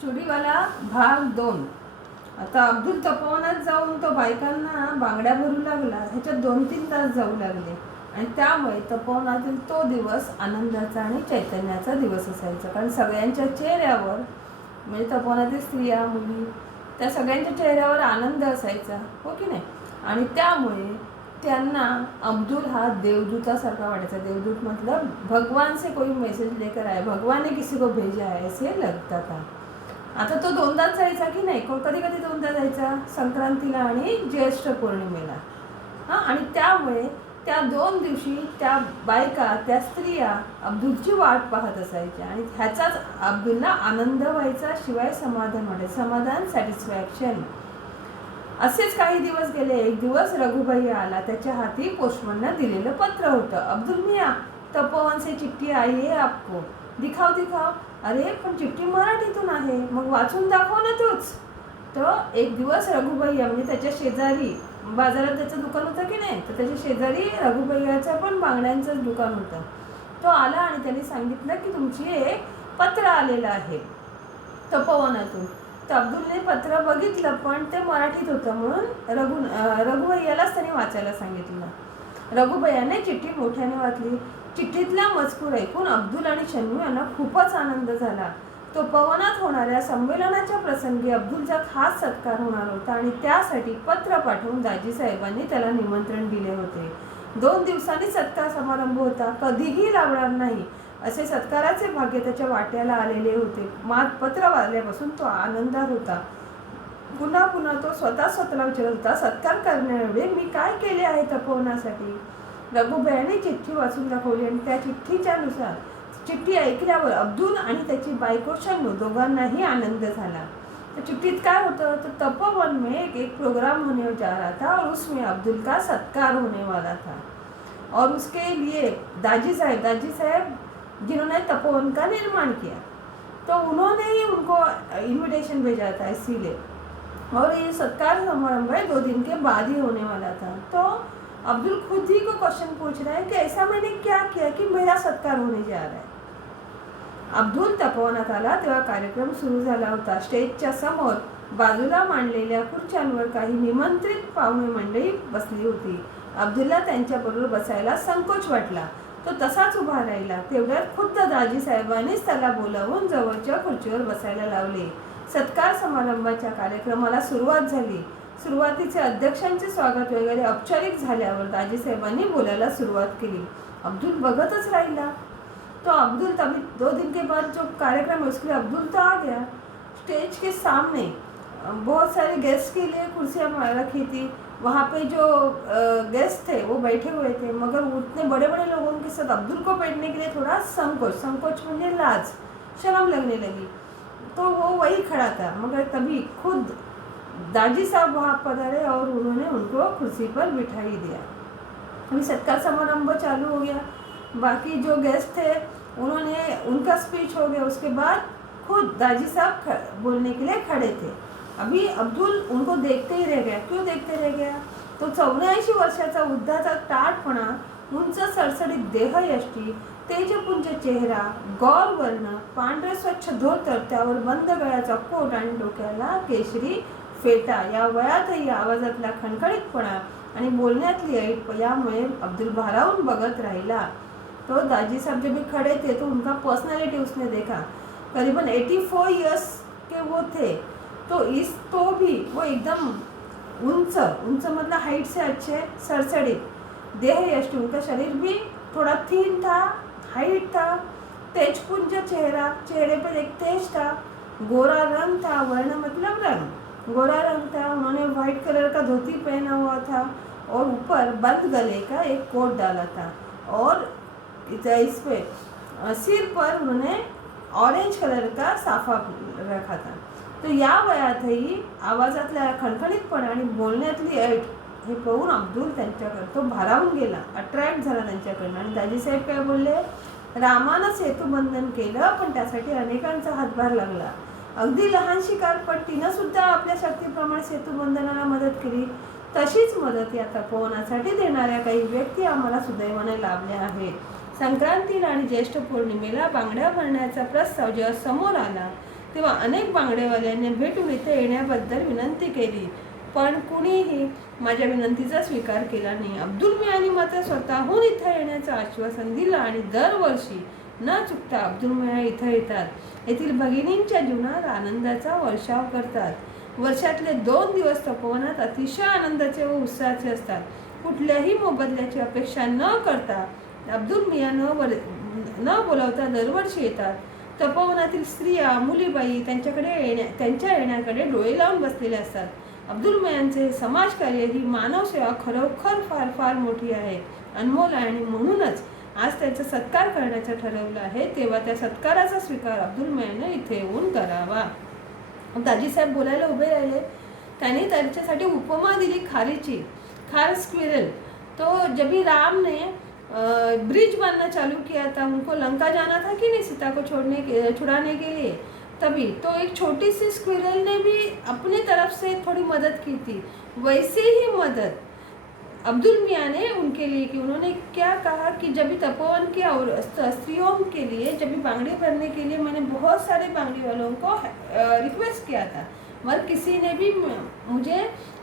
चुडीवाला भाग 2. आता अब्दुल तपोवनात जाऊन तो बायकांना बांगड्या भरू लागला. ह्याच्यात 2-3 तास जाऊ लागले आणि त्यामुळे तपोवनातील तो दिवस आनंदाचा आणि चैतन्याचा दिवस असायचा. कारण सगळ्यांच्या चेहऱ्यावर, म्हणजे तपोवनातील स्त्रिया, मुली, त्या सगळ्यांच्या चेहऱ्यावर आनंद असायचा, हो की नाही. आणि त्यामुळे त्यांना अब्दुल हा देवदूतासारखा वाटायचा. देवदूत मतलब भगवान से कोई मैसेज लेकर आए, भगवान ने किसी को भेजा है ऐसे लगता था. आता तो 2दाच जायचा की नाही, कधी कधी 2दा जायचा, संक्रांतीला आणि ज्येष्ठ पौर्णिमेला. आणि त्यामुळे त्या 2 दिवशी त्या बायका, त्या स्त्रिया अब्दुलची वाट पाहत असायच्या आणि ह्याचाच अब्दुलला आनंद व्हायचा, शिवाय समाधान वाटायचं. समाधान, सॅटिस्फॅक्शन. असेच काही दिवस गेले. एक दिवस रघुभाई आला. त्याच्या हाती पोस्टमननं दिलेलं पत्र होतं. अब्दुल मियाँ, तपोवन से चिठ्ठी आई है आपको, दिखाओ दिखाओ. अरे पण चिठ्ठी मराठीतून आहे, मग वाचून दाखव ना तूच. तर एक दिवस रघुभैया, म्हणजे त्याच्या शेजारी, बाजारात त्याचं दुकान होतं की नाही, तर त्याच्या शेजारी रघुभैयाचं पण बांगड्यांचंच दुकान होतं. तो आला आणि त्यांनी सांगितलं की तुमची एक पत्र आलेलं आहे तपोवनातून. तर अब्दुलने पत्र बघितलं, पण ते मराठीत होतं, म्हणून रघुभैयालाच त्यांनी वाचायला सांगितलं. रघुभैयाने चिठ्ठी मोठ्याने वाचली. चिठ्ठीतला मजकूर ऐकून अब्दुल आणि शन्नू यांना खूपच आनंद झाला. तपोवनात होणाऱ्या संमेलनाच्या प्रसंगी अब्दुलचा खास सत्कार होणार होता आणि त्यासाठी पत्र पाठवून दाजीसाहेबांनी त्याला निमंत्रण दिले होते. 2 दिवसांनी सत्कार समारंभ होता. कधीही लावणार नाही असे सत्काराचे भाग्य त्याच्या वाट्याला आलेले होते. पत्र वाचल्यापासून तो आनंदात होता. पुन्हा पुन्हा तो स्वतःला विचारत होता, सत्कार करण्याएवढे मी काय केले आहे तपोवनासाठी. रघुभैयाने चिठ्ठी वाचून दाखवली आणि त्या चिठ्ठीच्या चिठ्ठी ऐकल्यावर अब्दुल आणि त्याची बायको शन्नू दोघांनाही आनंद झाला. तर चिठ्ठीत काय होतं, तर तपोवन में एक प्रोग्राम होने जा रहा था और उसमें अब्दुल का सत्कार होने वाला था और उसके लिए दाजी साहब जिन्होंने तपोवन का निर्माण किया, तो उन्होंने ही उनको इन्विटेशन भेजा था इसीलिए. और ये सत्कार समारंभ 2 दिन के बाद ही होने वाला था. तो अब्दुल खुद ही को क्वेश्चन पूछ रहा है कि ऐसा मैंने क्या किया कि मेरा सत्कार होने जा रहा है. अब्दुल तपोवनात आला तेव्हा कार्यक्रम सुरू झाला होता. स्टेजच्या समोर बाजूला मांडलेल्या खुर्च्यांवर काही निमंत्रित पाहुणे मंडळी बसली होती. अब्दुलला त्यांच्याबरोबर बसायला संकोच वाटला. तो तसाच उभा राहिला. तेवढ्यात खुद्द दाजी साहेबांनीच त्याला बोलावून जवळच्या खुर्चीवर बसायला लावले. सत्कार समारंभाच्या कार्यक्रमाला सुरुवात झाली. सुरुवातीचे अध्यक्षांचे स्वागत वगैरे औपचारिक झाल्यावर दाजीसाहेबांनी बोलायला सुरुवात केली. अब्दुल बघतच राहिला. तो अब्दुल तभी 2 दिन के बाद जो कार्यक्रम है उसके लिए अब्दुल तो आ गया. स्टेज के सामने बहुत सारे गेस्ट के लिए कुर्सियाँ रखी थी. वहाँ पे जो गेस्ट थे वो बैठे हुए थे, मगर उतने बड़े बड़े लोगों के साथ अब्दुल को बैठने के लिए थोड़ा संकोच म्हणजे लाज, शर्म लगने लगी. तो वो वही खड़ा था, मगर तभी खुद दाजी साहब वहाँ पधारे और उन्होंने उनको कुर्सी पर बिठाई दिया. अभी सत्कार समारंभ चालू हो गया. बाकी जो गेस्ट थे उन्होंने उनका स्पीच हो गया. उसके बाद खुद दाजी साहब बोलने के लिए खड़े थे. अभी अब्दुल उनको देखते ही रह गया. क्यों देखते रह गया, तो 84 वर्षाचा उद्धाचा ताठपणा, उंच सडसडीत देहयष्टी, तेजपुंज चेहरा, गौर वर्ण, पांढरे स्वच्छ धोतर, त्यावर बंद गळ्याचा कोट आणि डोक्याला केशरी फेटा, या वयातही आवाजातला खणखणीतपणा आणि बोलण्यातली ऐट, यामुळे अब्दुल भारावून बघत राहिला. तो दाजी साहब जब भी खड़े थे तो उनका पर्सनालिटी उसने देखा. करीबन 84 ईयर्स के वो थे. तो भी वो एकदम उंच मतलब हाइट से अच्छे, सरसड़ी, देह यष्टि, उनका शरीर भी थोड़ा थीन था, हाइट था, तेजपुंज चेहरा, चेहरे पर एक तेज था, गोरा रंग था, वर्ण मतलब रंग, गोरा रंग था. उन्होंने वाइट कलर का धोती पहना हुआ था और ऊपर बंद गले का एक कोट डाला था और इस पे सिर पर उन्होंने ऑरेंज कलर का साफा रखा था. तो या वयातही आवाजातल्या खणखणीतपणा आणि बोलण्यातली ऐट हे पाहून अब्दुल त्यांच्याकडे तो भारावून गेला, अट्रॅक्ट झाला त्यांच्याकडनं. आणि दाजीसाहेब काय बोलले, रामानं सेतुबंधन केलं, पण त्यासाठी अनेकांचा हातभार लागला. अगदी लहानशी कारपट्टीनं सुद्धा आपल्या शक्तीप्रमाणे सेतुबंधनाला मदत केली. तशीच मदत या तपोवनासाठी देणाऱ्या काही व्यक्ती आम्हाला सुदैवाने लाभल्या आहेत. संक्रांतीला आणि ज्येष्ठ पौर्णिमेला बांगड्या भरण्याचा प्रस्ताव जेव्हा समोर आला तेव्हा अनेक बांगडेवाल्यांनी भेटून इथे येण्याबद्दल विनंती केली, पण कुणीही माझ्या विनंतीचा स्वीकार केला नाही. अब्दुल मियाँनी मात्र स्वतःहून इथे येण्याचं आश्वासन दिलं आणि दरवर्षी न चुकता अब्दुल मियाँ इथे येतात. येथील भगिनींच्या जीवनात आनंदाचा वर्षाव करतात. वर्षातले 2 दिवस तपोवनात अतिशय आनंदाचे व उत्साहाचे असतात. कुठल्याही मोबदल्याची अपेक्षा न करता अब्दुल मियाँ न बोलावता दरवर्षी येतात. तपोवनातील स्त्रिया, मुलीबाई त्यांच्या येण्याकडे डोळे लावून बसलेले असतात. अब्दुल मियांचे समाजकार्य ही मानवसेवा खरोखर फार फार मोठी आहे, अनमोल आहे, आणि म्हणूनच आज त्याचा सत्कार करण्याचं ठरवलं आहे. तेव्हा त्या सत्काराचा स्वीकार अब्दुल मियाँने इथे येऊन करावा. दाजीसाहेब बोलायला उभे राहिले. त्यांनी त्यांच्यासाठी उपमा दिली खारीची. खार स्क्विरल. तो जब भी राम ने ब्रिज बनना चालू किया था, उनको लंका जाना था कि नहीं, सीता को छुड़ाने के लिए, तभी तो एक छोटी सी स्क्विरल ने भी अपनी तरफ से थोड़ी मदद की थी. वैसे ही मदद अब्दुल मियाँ ने उनके लिए की. उन्होंने क्या कहा कि जब भी तपोवन की और स्त्रियों के लिए जब भी बांगड़ी भरने के लिए मैंने बहुत सारे बांगड़ी वालों को रिक्वेस्ट किया था, मगर किसी ने भी मुझे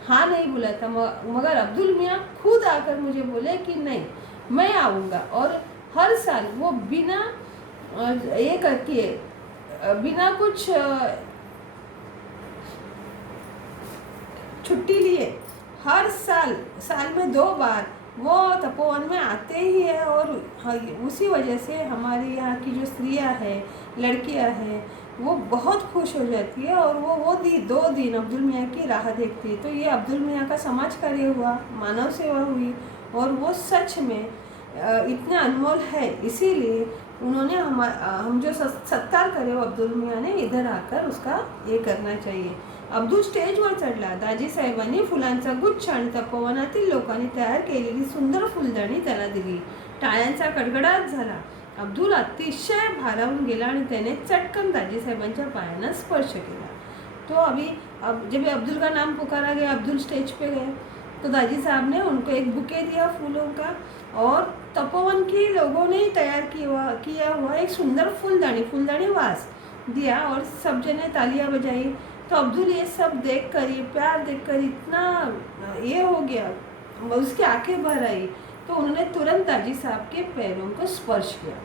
हाँ नहीं बोला था. मगर अब्दुल मियाँ खुद आकर मुझे बोले कि नहीं, मैं आऊँगा. और हर साल वो बिना ये करके, बिना कुछ छुट्टी लिए हर साल में 2 बार वो तपोवन में आते ही है. और उसी वजह से हमारे यहाँ की जो स्त्रियाँ हैं, लड़कियाँ हैं, वो बहुत खुश हो जाती है और वो 2 दिन अब्दुल मियाँ की राह देखती है. तो ये अब्दुल मियाँ का समाज कार्य हुआ, मानव सेवा हुई, और वो सच में इतना अनमोल है. इसीलिए उन्होंने हम जो सत्कार करे वो अब्दुल मियाँ ने इधर आकर उसका ये करना चाहिए. अब्दुल स्टेजवर चढला. दाजीसाहेबांनी फुलांचा गुच्छ आणि तपोवनातील लोकांनी तयार केलेली सुंदर फुलदाणी त्याला दिली. टाळ्यांचा कडकडाट झाला. अब्दुल अतिशय भारावून गेला आणि त्याने चटकन दाजीसाहेबांच्या पायांना स्पर्श केला. जब अब्दुल का नाम पुकारा गया, अब्दुल स्टेज पे गए, तो दाजी साहब ने उनको एक बुके दिया फूलों का, और तपोवन के लोगों ने तैयार किया हुआ एक सुंदर फूलदानी वास दिया, और सब जने तालियां बजाई. तो अब्दुल ये सब देखकर, ये प्यार देखकर इतना ये हो गया, उसकी आंखें भर आई. तो उन्होंने तुरंत दाजी साहब के पैरों को स्पर्श किया.